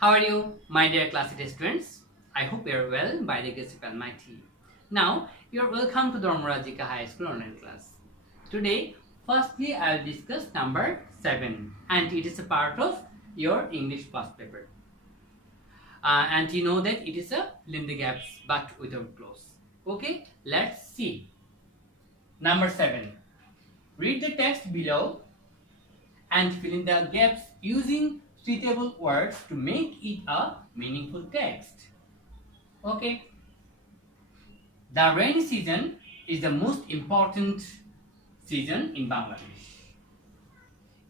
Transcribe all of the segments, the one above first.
How are you, my dear class students? I hope you are well by the grace of Almighty. Now, you are welcome to Dharmarajika High School online class. Today, firstly, I will discuss number 7, and it is a part of your English past paper. And you know that it is a fill in the gaps but without clause. Okay, let's see. Number 7. Read the text below and fill in the gaps using suitable words to make it a meaningful text. Okay. The rainy season is the most important season in Bangladesh.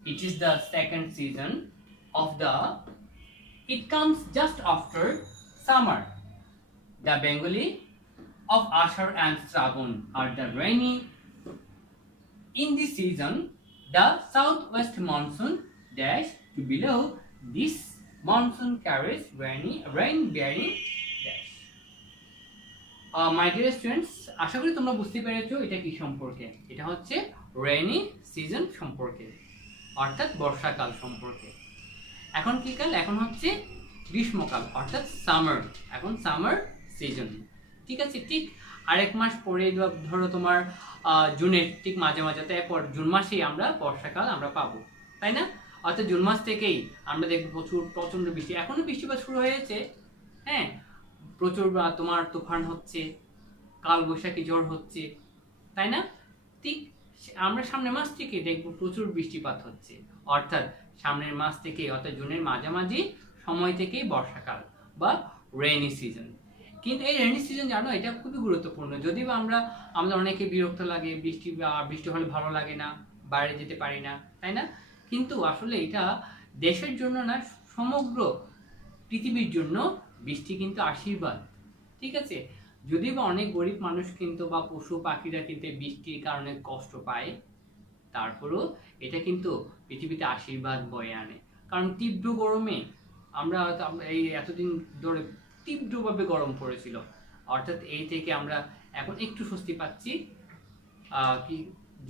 It is the second season of the. It comes just after summer. The Bengali of Ashar and Shravan are the rainy. In this season, the southwest monsoon dash to below. This monsoon carries rain-bearing dash. My dear students, আশা করি তোমরা বুঝতে পেরেছো এটা কি সম্পর্কে। এটা হচ্ছে rainy season সম্পর্কে, অর্থাৎ বর্ষাকাল সম্পর্কে। এখন কি কাল? এখন হচ্ছে গ্রীষ্মকাল, অর্থাৎ সামার। এখন সামার সিজন, ঠিক আছে। ঠিক আরেক মাস পরে ধরো তোমার জুনের ঠিক মাঝে মাঝে, তারপর জুন মাসেই আমরা বর্ষাকাল আমরা পাবো, তাই না? অর্থাৎ জুন মাস থেকেই আমরা দেখবো প্রচন্ড বৃষ্টি। এখনো বৃষ্টিপাত শুরু হয়েছে, হ্যাঁ, প্রচুর তোমার তুফান হচ্ছে, কালবৈশাখী ঝড় হচ্ছে, তাই না? ঠিক আমরা সামনের মাস থেকে দেখবো প্রচুর বৃষ্টিপাত হচ্ছে, অর্থাৎ সামনের মাস থেকে, অর্থাৎ জুনের মাঝামাঝি সময় থেকেই বর্ষাকাল বা রেইনি সিজন। কিন্তু এই রেইনি সিজন জানো, এটা খুবই গুরুত্বপূর্ণ। যদিও আমাদের অনেকে বিরক্ত লাগে, বৃষ্টি হলে ভালো লাগে না, বাইরে যেতে পারি না, তাই না? কিন্তু আসলে এটা দেশের জন্য না, সমগ্র পৃথিবীর জন্য বৃষ্টি কিন্তু আশীর্বাদ, ঠিক আছে। যদিও বা অনেক গরিব মানুষ কিন্তু বা পশু পাখিরা কিন্তু বৃষ্টির কারণে কষ্ট পায়, তারপরেও এটা কিন্তু পৃথিবীতে আশীর্বাদ বয়ে আনে। কারণ তীব্র গরমে আমরা এই এতদিন ধরে তীব্রভাবে গরম পড়েছিল, অর্থাৎ এই থেকে আমরা এখন একটু স্বস্তি পাচ্ছি। কি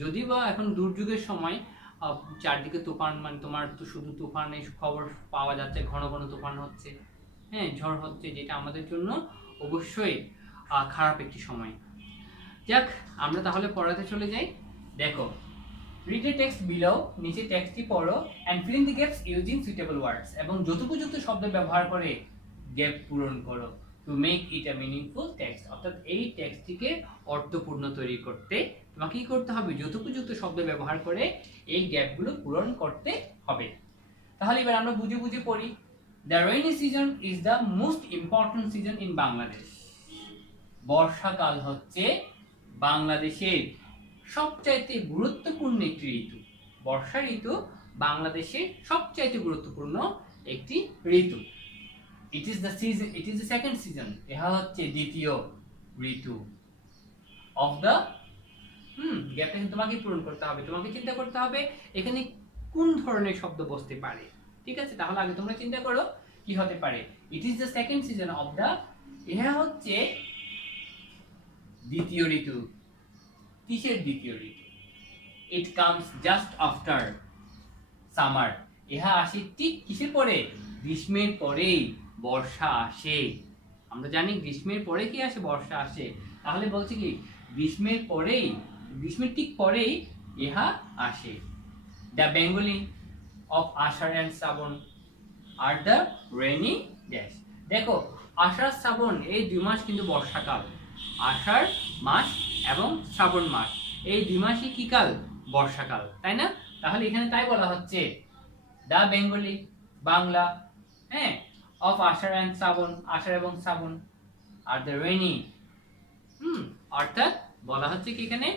যদি বা এখন দুর্যোগের সময় চারদিকে তুফান, মানে তোমার তো শুধু তুফানের খবর পাওয়া যাচ্ছে, ঘন ঘন তুফান হচ্ছে, হ্যাঁ, ঝড় হচ্ছে, যেটা আমাদের জন্য অবশ্যই খারাপ একটি সময়। যাক, আমরা তাহলে পড়াতে চলে যাই। দেখো, রিড দ্য টেক্সট বিলো, নিচে টেক্সটটি পড়ো, and fill in the gaps using suitable words, এবং যথোপযুক্ত শব্দ ব্যবহার করে গ্যাপ পূরণ করো to make it a meaningful text. অর্থাৎ এই টেক্সটটিকে অর্থপূর্ণ তৈরি করতে তোমাকে কি করতে হবে? যথোপযুক্ত শব্দ ব্যবহার করে এই গ্যাপগুলো পূরণ করতে হবে। তাহলে এবার আমরা বুঝে বুঝে পড়ি। The rainy season is the most important season in Bangladesh. বর্ষাকাল হচ্ছে বাংলাদেশের সবচাইতে গুরুত্বপূর্ণ একটি ঋতু। বর্ষা ঋতু বাংলাদেশের সবচাইতে গুরুত্বপূর্ণ একটি ঋতু। It is the second season. এটা হচ্ছে দ্বিতীয় ঋতু অফ দ্য গ্যাপটা তোমাকে পূরণ করতে হবে। তোমাকে চিন্তা করতে হবে এখানে কোন ধরনের শব্দ বসতে পারে, ঠিক আছে। তাহলে আগে তোমরা চিন্তা করো কি হতে পারে। It is the second season of the, এটা হচ্ছে দ্বিতীয় ঋতু। কিসের দ্বিতীয় ঋতু? It comes just after summer. ইহা আসে ঠিক কিসের পরে? গ্রীষ্মের পরেই বর্ষা আসে। আমরা জানি গ্রীষ্মের পরে কি আসে? বর্ষা আসে। তাহলে বলছে কি গ্রীষ্মের ঠিক পরেই ইহা আসে। The Bengali of Ashar and Shraban are the rainy dash. দেখো, আষাঢ় শ্রাবণ এই 2 মাস কিন্তু বর্ষাকাল। আষাঢ় মাস এবং শ্রাবণ মাস, এই 2 মাসই কি কাল? বর্ষাকাল, তাই না? তাহলে এখানে তাই বলা হচ্ছে দ্য বেঙ্গলি, বাংলা, হ্যাঁ, অফ আষাঢ় অ্যান্ড শ্রাবণ, আষাঢ় এবং শ্রাবণ, আর দ্য রেইনি, অর্থাৎ বলা হচ্ছে কি এখানে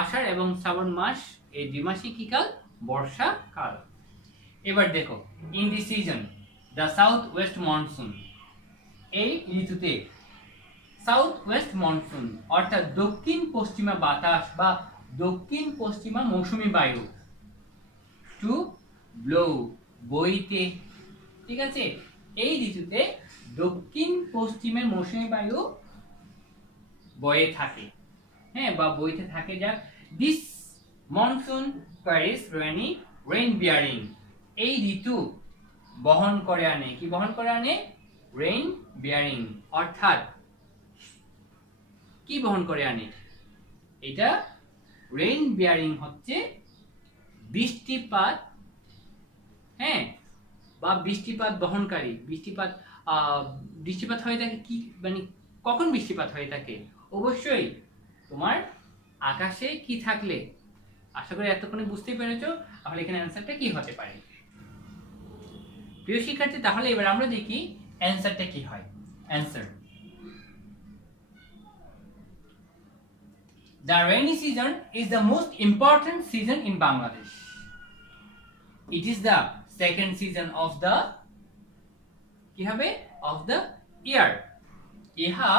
আষাঢ় এবং শ্রাবণ মাস, এই 2 মাসই কি কাল? বর্ষাকাল। এবার দেখো, in this season the south west monsoon, এই ঋতুতে সাউথ ওয়েস্ট মনসুন অর্থাৎ দক্ষিণ পশ্চিমা বাতাস বা দক্ষিণ পশ্চিমা মৌসুমী বায়ু টু ব্লো, বইতে, ঠিক আছে। এই ঋতুতে দক্ষিণ পশ্চিমের মৌসুমী বায়ু বয়ে থাকে, হ্যাঁ, বা বইতে থাকে। যাক, this monsoon carries rain bearing, এই ঋতু বহন করে আনে। কি বহন করে আনে? Rain bearing. অর্থাৎ কি বহন করে আনে? এটা রেইন বিয়ারিং হচ্ছে বৃষ্টিপাত, হ্যাঁ, বা বৃষ্টিপাত বহনকারী। বৃষ্টিপাত হয়ে থাকে কি, মানে কখন বৃষ্টিপাত হয়ে থাকে? অবশ্যই তোমার আকাশে কি থাকলে। আশা করি এতক্ষণে বুঝতেই পেরেছো। তাহলে এখানে অ্যান্সারটা কি হতে পারে? প্রিয় শিক্ষার্থী, তাহলে এবার আমরা দেখি অ্যান্সারটা কি হয়। Answer: The rainy season is the most important season in Bangladesh. It is the second season of the কি হবে? Of the year. ইহা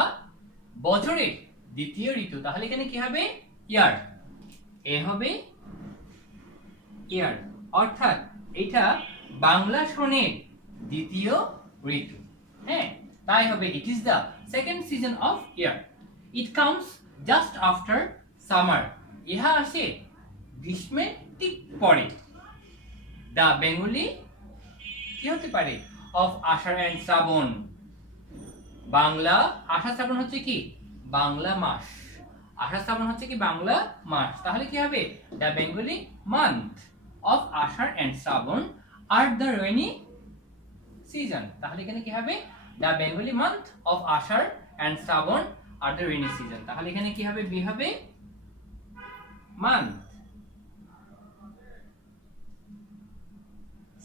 বছরের দ্বিতীয় ঋতু। তাহলে এখানে কি হবে? ইয়ার। এ হবে ইয়ার, অর্থাৎ এটা বাংলা সনের দ্বিতীয় ঋতু। হ্যাঁ, তাই হবে ইট is the second season of year. It comes just after summer. ইহা আসে গ্রীষ্মের ঠিক পরে। দ্য বেঙ্গলি কি হতে পারে? অফ আষাঢ় অ্যান্ড শ্রাবণ। বাংলা আষাঢ় শ্রাবণ হচ্ছে কি? বাংলা মাস। আষাঢ় শ্রাবণ হচ্ছে কি? বাংলা মাস। তাহলে কি হবে? The Bengali month of Ashar and Shraban are the rainy season. তাহলে এখানে কি হবে? The Bengali month of Ashar and Shraban are the rainy season. তাহলে এখানে কি হবে? বি হবে month.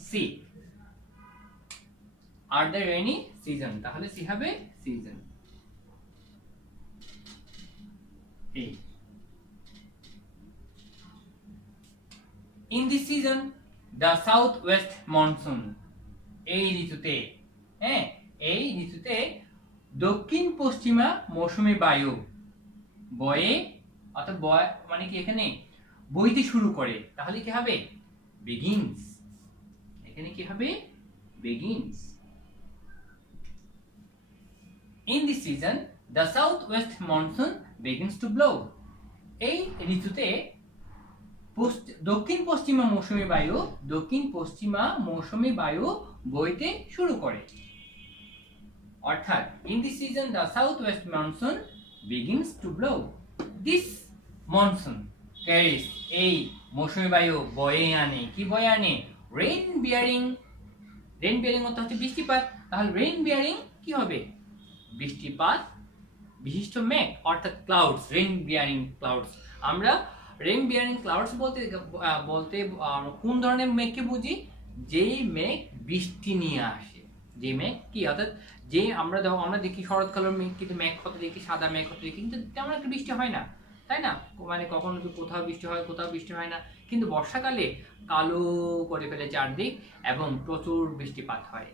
C are the rainy season. তাহলে সি হবে season. A in this season the south west monsoon. এই ঋতুতে, হ্যাঁ, এই ঋতুতে দক্ষিণ পশ্চিমা মৌসুমী বায়ু বয়ে, অর্থাৎ মানে কি এখানে বইতে শুরু করে। তাহলে কি হবে? বিগিনস। এখানে কি হবে? Begins. In this season, the southwest monsoon begins to blow. এই ঋতুতে দক্ষিণ পশ্চিমা মৌসুমী বায়ু বইতে শুরু করে। অর্থাৎ in this season the southwest monsoon begins to blow. This monsoon carries, এই মৌসুমী বায়ু বয়ে আনে। কি বয়ে আনে? Rain bearing. রেইন বিয়ারিং অর্থ হচ্ছে বৃষ্টিপাত। তাহলে রেইন বিয়ারিং কি হবে? বৃষ্টিপাত বিশিষ্ট মেঘ, অর্থাৎ ক্লাউডস। Rain bearing clouds. আমরা রেইন বিয়ারিং ক্লাউডস বলতে কোন ধরনের মেঘকে বুঝি? যেই মেঘ বৃষ্টি নিয়ে আসে। যে মেঘ কি, অর্থাৎ যে আমরা দেখি শরৎকালের মেঘ, কিন্তু মেঘ কত দেখি, সাদা মেঘ কত দেখি, কিন্তু তেমন একটা বৃষ্টি হয় না, তাই না? মানে কখনো কোথাও বৃষ্টি হয়, কোথাও বৃষ্টি হয় না। কিন্তু বর্ষাকালে কালো করে ফেলে চারদিক এবং প্রচুর বৃষ্টিপাত হয়।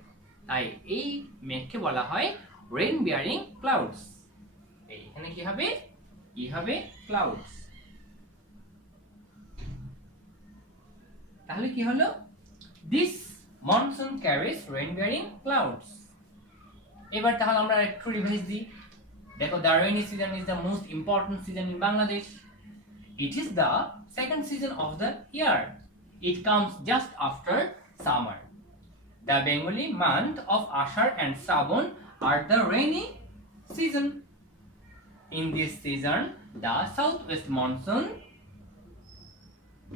তাই এই মেঘকে বলা হয় রেইন বিয়ারিং ক্লাউডস। এখানে কি হবে? ই হবে ক্লাউডস। তাহলে কি হলো? This monsoon carries rain bearing clouds. এবার তাহলে আমরা একটু রিভাইজ দিই। দেখো, the rainy season is the most important season in Bangladesh. It is the second season of the year. It comes just after summer. The Bengali month of Ashar and Shraban are the rainy season. In this season, the southwest monsoon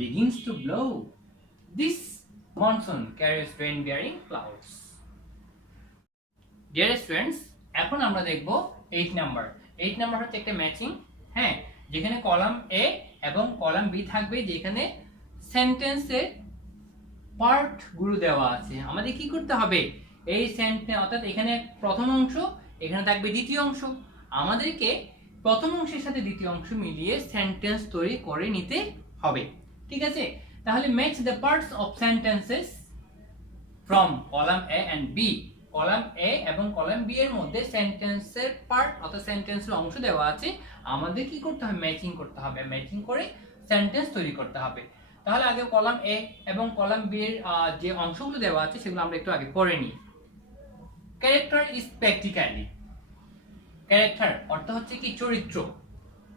begins to blow. This monsoon carries rain-bearing clouds. Dear students, এখন আমরা দেখব 8 number. 8 number হচ্ছে একটা matching, হ্যাঁ, যেখানে column A এবং column B থাকবে, যেখানে সেন্টেন্সের পার্ট গুলো দেওয়া আছে। আমাদের কি করতে হবে? এই সেন্টেন্স, অর্থাৎ এখানে প্রথম অংশ, এখানে থাকবে দ্বিতীয় অংশ। আমাদেরকে প্রথম অংশের সাথে দ্বিতীয় অংশ মিলিয়ে সেন্টেন্স তৈরি করে নিতে হবে। ঠিক আছে? তাহলে match the parts of sentences from column A and B. Column A এবং কলাম বি এর মধ্যে সেন্টেন্সের পার্ট, অর্থাৎ সেন্টেন্সের অংশ দেওয়া আছে। আমাদের কি করতে হবে? ম্যাচিং করতে হবে। ম্যাচিং করে সেন্টেন্স তৈরি করতে হবে। তাহলে আগে কলাম এ এবং কলাম বি এর যে অংশগুলো দেওয়া আছে সেগুলো আমরা একটু আগে পড়ে নিই। Character is practically. ক্যারেক্টার অর্থ হচ্ছে কি? চরিত্র।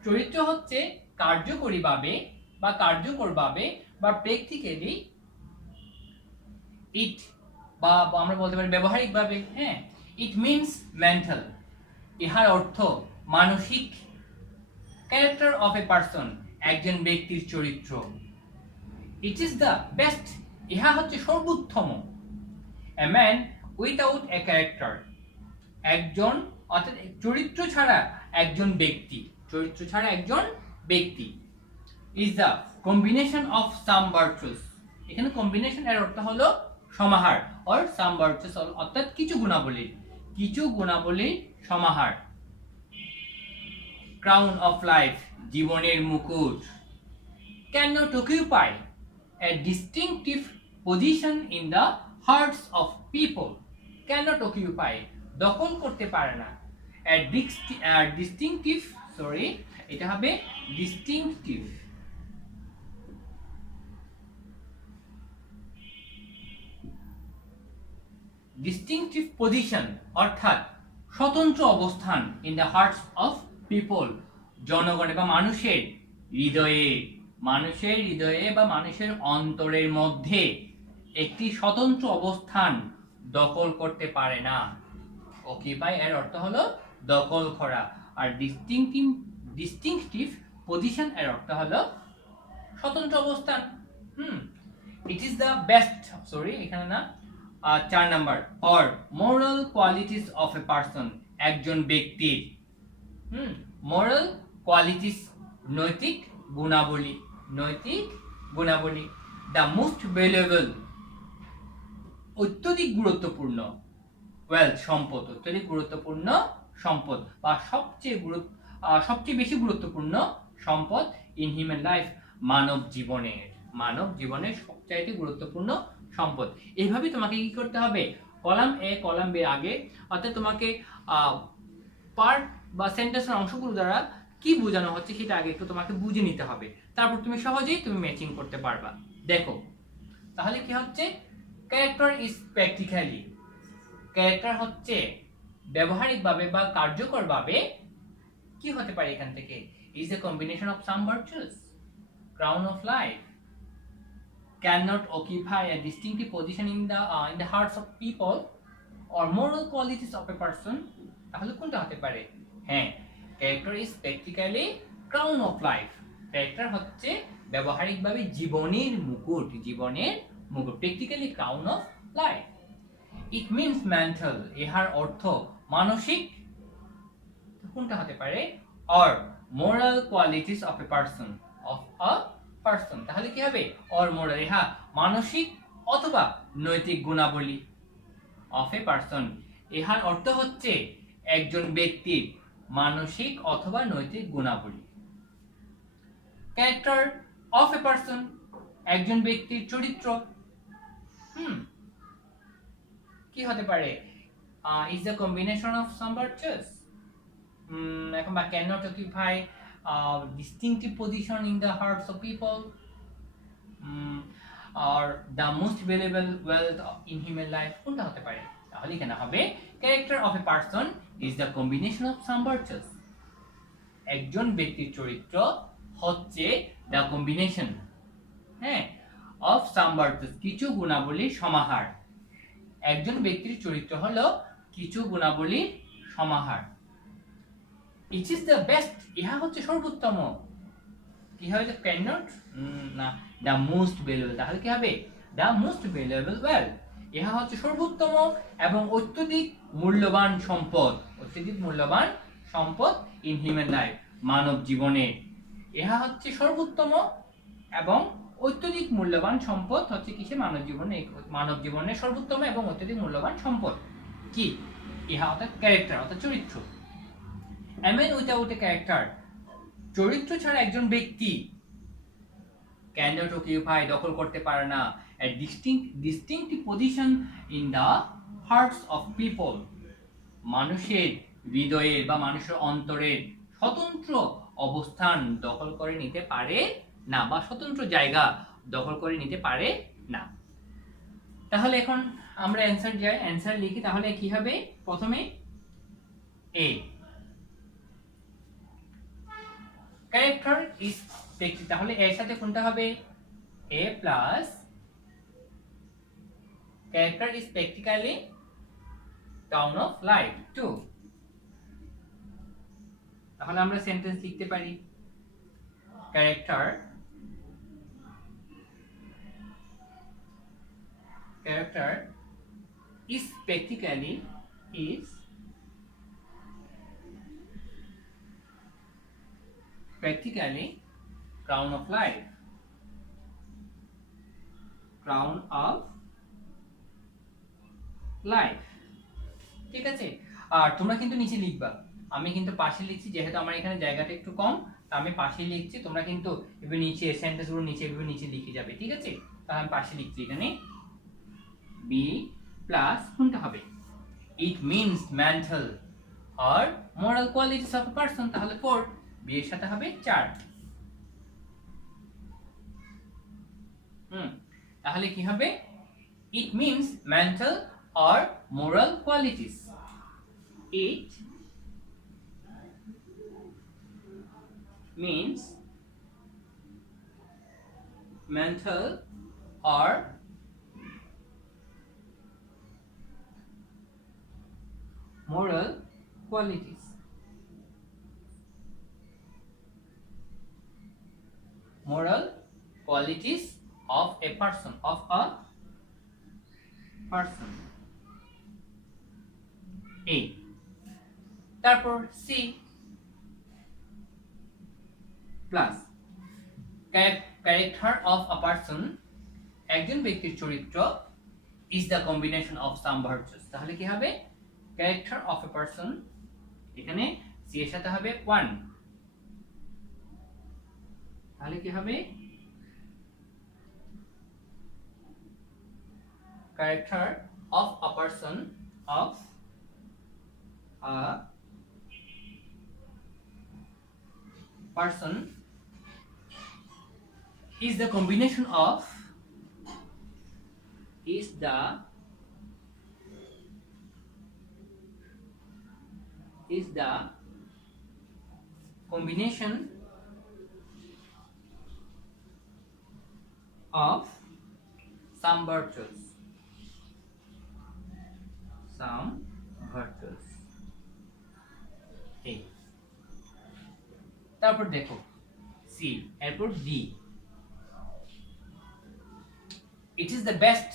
চরিত্র হচ্ছে কার্যকরীভাবে বা প্র্যাকটিক্যালি ইট বা আমরা বলতে পারি ব্যবহারিকভাবে, হ্যাঁ, ইট মিনস মেন্টাল, ইহার অর্থ মানসিক। ক্যারেক্টার অফ এ পারসন, একজন ব্যক্তির চরিত্র। ইট ইজ দ্য বেস্ট, ইহা হচ্ছে সর্বোত্তম। A man without a character, একজন অর্থাৎ চরিত্র ছাড়া একজন ব্যক্তি, চরিত্র ছাড়া একজন ব্যক্তি। Is the combination of some virtues, এখানে কম্বিনেশন এর অর্থ হলো সমাহার, অর সাম ভার্চুস অর্থাৎ কিছু গুণাবলীর সমাহার। ক্রাউন অফ লাইফ, জীবনের মুকুট। Can not occupy A distinctive position in the hertz of people. Can not occupy, দখল করতে পারে না। ডিস্টিংটিভ, সরি, এটা হবে ডিস্টিংটিভ। ডিস্টিংটিভ পজিশন অর্থাৎ স্বতন্ত্র অবস্থান in the hertz of people, জনগণে বা মানুষের হৃদয়ে বা মানুষের অন্তরের মধ্যে একটি স্বতন্ত্র অবস্থান দখল করতে পারে না। অকিপাই এর অর্থ হলো দখল করা, আর ডিস্টিংটিভ পজিশন এর অর্থ হলো স্বতন্ত্র অবস্থান। ইট ইজ দ্য বেস্ট, সরি এখানে না, 4 number, or moral qualities of a person, একজন ব্যক্তির। মোরাল কোয়ালিটিস, নৈতিক গুণাবলী, দ্য মোস্ট ভ্যালুয়েবল, অত্যধিক গুরুত্বপূর্ণ, ওয়েলথ, সম্পদ, অত্যধিক গুরুত্বপূর্ণ সম্পদ বা সবচেয়ে বেশি গুরুত্বপূর্ণ সম্পদ ইন হিউম্যান লাইফ, মানব জীবনের সবচাইতে গুরুত্বপূর্ণ সম্পদ। এইভাবে তোমাকে কি করতে হবে, কলাম এ কলাম বি আগে, অর্থাৎ তোমাকে পার্ট বা সেন্টেন্সের অংশগুলো দ্বারা কি বোঝানো হচ্ছে সেটা আগে একটু তোমাকে বুঝে নিতে হবে, তারপর তুমি সহজেই ম্যাচিং করতে পারবা। দেখো তাহলে কি হচ্ছে, ক্যারেক্টার ইজ প্র্যাকটিক্যালি, ক্যারেক্টার হচ্ছে ব্যবহারিকভাবে বা কার্যকরভাবে কি হতে পারে এখান থেকে, is a combination of some virtues, crown of life, cannot occupy a distinctive position in the hearts of people, or moral qualities of a person। তাহলে কোনটা হতে পারে, হ্যাঁ, character is practically crown of life, character হচ্ছে ব্যবহারিকভাবে জীবনের মুকুট, practically crown of life. It means mental, ইহার অর্থ মানসিক, কোনটা হতে পারে, or moral qualities of a person, তাহলে কি হবে, অর মোরাল, ইহা মানসিক অথবা নৈতিক গুণাবলী, অফ এ পারসন, ইহার অর্থ হচ্ছে একজন ব্যক্তির মানসিক অথবা নৈতিক গুণাবলী। ক্যারেক্টার অফ এ পারসন, একজন ব্যক্তির চরিত্র, কি হতে পারে, is the combination of some virtues, এখন বা can not occupy distinctive position in the hearts of people, or the most valuable wealth in human life, কোনটা হতে পারে, তাহলে এখানে হবে character of a person is the combination of some virtues, একজন ব্যক্তির চরিত্র হচ্ছে the combination, হ্যাঁ, of some virtues, কিছু গুণাবলীর সমাহার। একজন ব্যক্তির চরিত্র হলো কিছু গুণাবলীর সমাহার। ইট ইজ দ্য বেস্ট, ইহা হচ্ছে সর্বোত্তম, কি হবে, ক্যানট না, দ্য মোস্ট ভ্যালুয়েবল, তাহলে কি হবে, দ্য মোস্ট ভ্যালুয়েবল ওয়েলথ, ইহা হচ্ছে সর্বোত্তম এবং অত্যধিক মূল্যবান সম্পদ ইন হিউম্যান লাইফ, মানব জীবনে। ইহা হচ্ছে সর্বোত্তম এবং অত্যধিক মূল্যবান সম্পদ হচ্ছে কিসে, মানব জীবনে সর্বোত্তম এবং অত্যধিক মূল্যবান সম্পদ কি, ইহা অর্থাৎ ক্যারেক্টার অর্থাৎ চরিত্র। A man without a character, চরিত্র ছাড়া একজন ব্যক্তি, cannot occupy, দখল করতে পারে না, a distinctive position in the hearts of people, মানুষের হৃদয়ের বা মানুষের অন্তরের স্বতন্ত্র অবস্থান দখল করে নিতে পারে না, বা স্বতন্ত্র জায়গা দখল করে নিতে পারে না। তাহলে এখন আমরা অ্যান্সার লিখি, তাহলে কি হবে, প্রথমে এ, ক্যারেক্টার ইজ প্র্যাকটিক্যালি, তাহলে এর সাথে কোনটা হবে, a plus character is practically টাউন অফ লাইফ টু। তাহলে আমরা সেন্টেন্স লিখতে পারি character is practically crown of life, ঠিক আছে। আর তোমরা কিন্তু নিচে লিখবা, আমি কিন্তু পাশে লিখছি যেহেতু আমার এখানে জায়গাটা একটু কম, তা আমি পাশে লিখছি, তোমরা কিন্তু এভাবে নিচে সেন্টেন্সগুলো নিচে এভাবে নিচে লিখে যাবে, ঠিক আছে। তাহলে আমি পাশে লিখছি এখানে বি প্লাস কোনটা হবে, ইট মিনস মেন্টাল আর moral qualities of a person, তাহলে 4, বি এর সাথে হবে 4। তাহলে কি হবে, it means mental or moral qualities, it means mental or moral qualities, of a person, A। তারপর C plus character of a person, একজন ব্যক্তির চরিত্র is the combination of some virtues, তাহলে কি হবে ক্যারেক্টার অফ এ পারসন, এখানে C এর সাথে হবে 1, তাহলে কি হবে character of a person is the combination of some virtues, এই। তারপর দেখো সি, এরপর D, it is the best,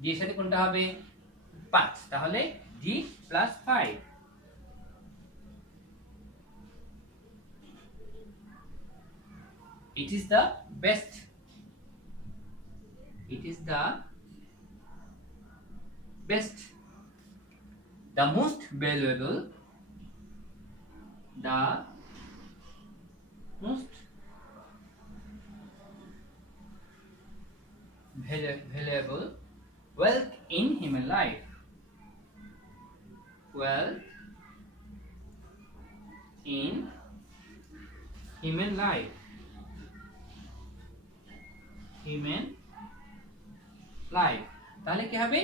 D এর সাথে কোনটা হবে 5, তাহলে D plus 5। It is the best, the most valuable, wealth in human life, তাহলে কি হবে,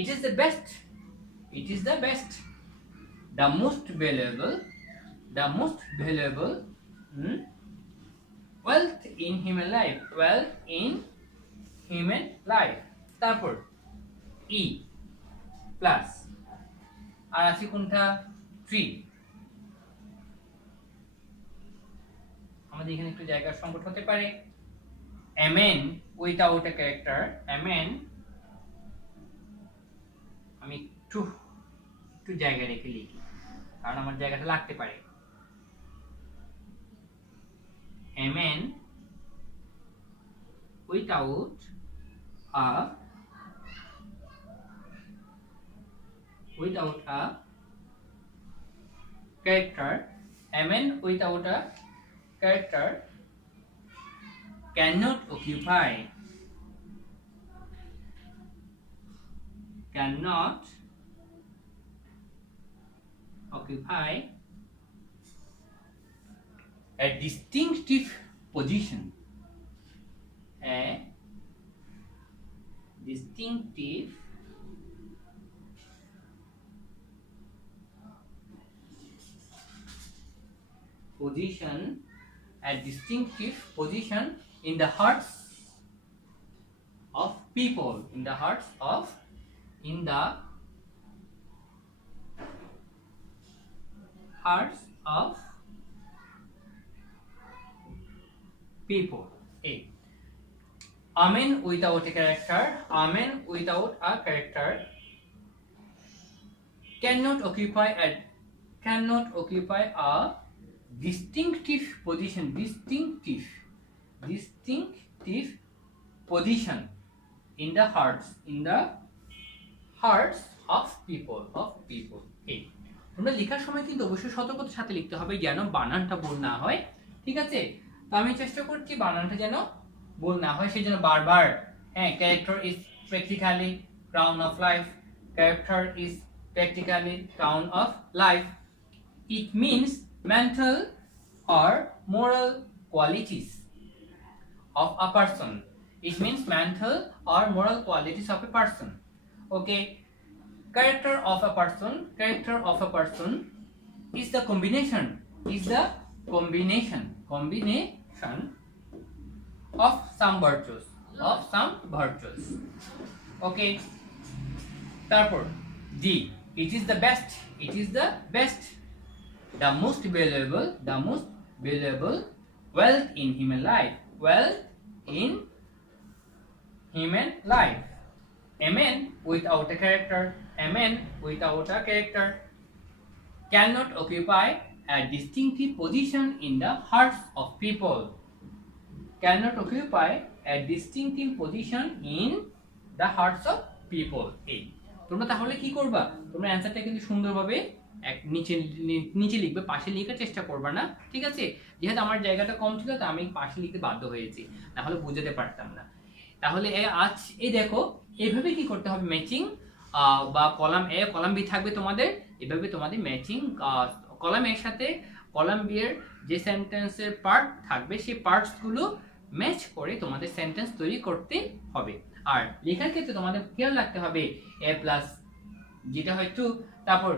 it is the best, the most valuable, wealth in human life, তারপর ই প্লাস, আর আছে কোনটা 3, আমাদের এখানে একটু জায়গার সংকট হতে পারে, a man without a character, আমি একটু জায়গা রেখে লিখি কারণ আমার জায়গাটা লাগতে পারে, a man without a character, cannot occupy a distinctive position, in the hearts of people, in the hearts of people. A. A man without a character, cannot occupy a distinctive position in the hearts of people. A. তোমরা লেখার সময় কিন্তু অবশ্যই সতর্কতার সাথে লিখতে হবে যেন বানানটা ভুল না হয়, ঠিক আছে? তো আমি চেষ্টা করছি বানানটা যেন ভুল না হয়, সেই জন্য বারবার character is practically crown of life, character is practically crown of life. It means mental or moral qualities of a person. Okay. Character of a person is the combination of some virtues. Okay. তারপর D. It is the best, the most valuable wealth in human life. A man without a character cannot occupy a distinctive position in the hearts of people. তোমরা তাহলে কি করবা, তোমরা অ্যানসারটা কিন্তু সুন্দরভাবে নিচে লিখবে, পাশে লেখার চেষ্টা করবা না, ঠিক আছে? যেহেতু আমার জায়গাটা কম ছিল তো আমি পাশে লিখতে বাধ্য হয়েছি, না হলে বুঝাতে পারতাম না। তাহলে এই দেখো এইভাবে কি করতে হবে, ম্যাচিং বা কলাম এ কলাম বি থাকবে তোমাদের, এভাবে তোমাদের ম্যাচিং কলাম এর সাথে কলাম বি এর যে সেন্টেন্সের পার্ট থাকবে সেই পার্টসগুলো ম্যাচ করে তোমাদের সেন্টেন্স তৈরি করতে হবে। আর লেখার ক্ষেত্রে তোমাদের খেয়াল রাখতে হবে এ প্লাস যেটা হয় টু, তারপর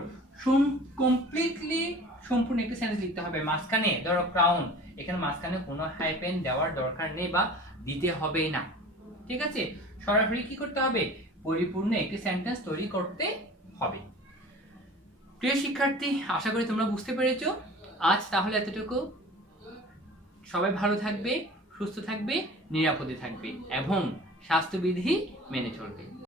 সম্পূর্ণ একটি সেন্টেন্স লিখতে হবে। মাঝখানে ধরো ক্রাউন, এখানে মাঝখানে কোনো হাইপেন দেওয়ার দরকার নেই বা দিতে হবে না, ঠিক আছে? সরাসরি কি করতে হবে, পরিপূর্ণ একটি সেন্টেন্স তৈরি করতে হবে। প্রিয় শিক্ষার্থী, আশা করি তোমরা বুঝতে পেরেছো। আজ তাহলে এতটুকু। সবাই ভালো থাকবে, সুস্থ থাকবে, নিরাপদে থাকবে এবং স্বাস্থ্যবিধি মেনে চলবে।